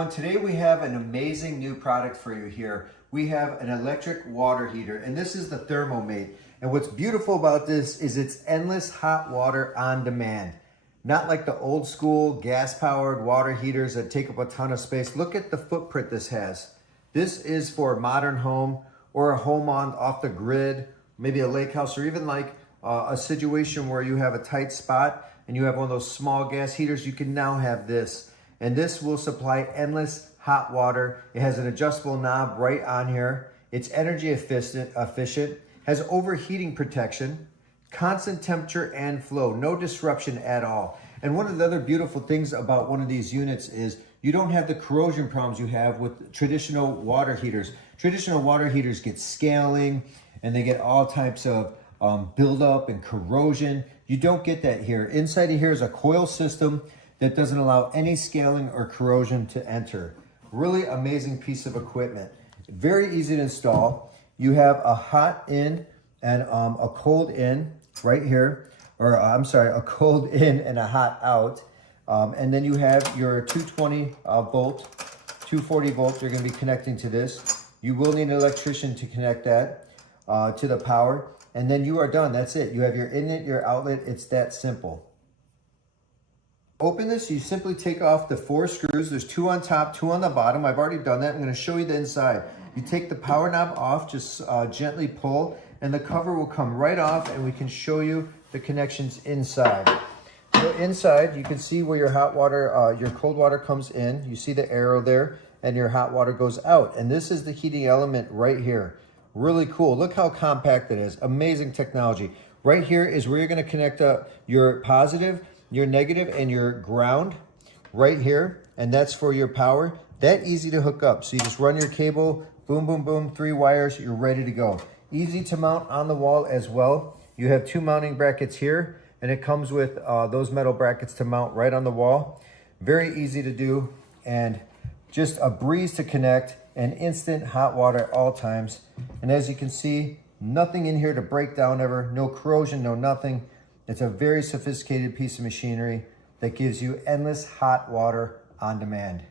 everyone. Today we have an amazing new product for you here. We have an electric water heater, and this is the ThermoMate. And what's beautiful about this is it's endless hot water on demand. Not like the old school gas-powered water heaters that take up a ton of space. Look at the footprint this has. This is for a modern home or a home off the grid, maybe a lake house, or even like a situation where you have a tight spot and you have one of those small gas heaters. You can now have this. And this will supply endless hot water. It has an adjustable knob right on here. It's energy efficient, has overheating protection, constant temperature and flow, no disruption at all. And one of the other beautiful things about one of these units is you don't have the corrosion problems you have with traditional water heaters. Traditional water heaters get scaling and they get all types of buildup and corrosion. You don't get that here. Inside of here is a coil system that doesn't allow any scaling or corrosion to enter. Really amazing piece of equipment. Very easy to install. You have a hot in and a cold in right here, or I'm sorry, a cold in and a hot out. And then you have your 220 volt, 240 volt, you're gonna be connecting to this. You will need an electrician to connect that to the power. And then you are done, that's it. You have your inlet, your outlet, it's that simple. Open this, you simply take off the 4 screws. There's 2 on top, 2 on the bottom. I've already done that. I'm gonna show you the inside. You take the power knob off, just gently pull, and the cover will come right off, and we can show you the connections inside. So inside, you can see where your hot water, your cold water comes in. You see the arrow there, and your hot water goes out. And this is the heating element right here. Really cool. Look how compact it is. Amazing technology. Right here is where you're gonna connect your positive, your negative, and your ground right here, and that's for your power. That easy to hook up. So you just run your cable, boom, boom, boom, 3 wires, you're ready to go. Easy to mount on the wall as well. You have 2 mounting brackets here, and it comes with those metal brackets to mount right on the wall. Very easy to do, and just a breeze to connect, and instant hot water at all times. And as you can see, nothing in here to break down ever, no corrosion, no nothing. It's a very sophisticated piece of machinery that gives you endless hot water on demand.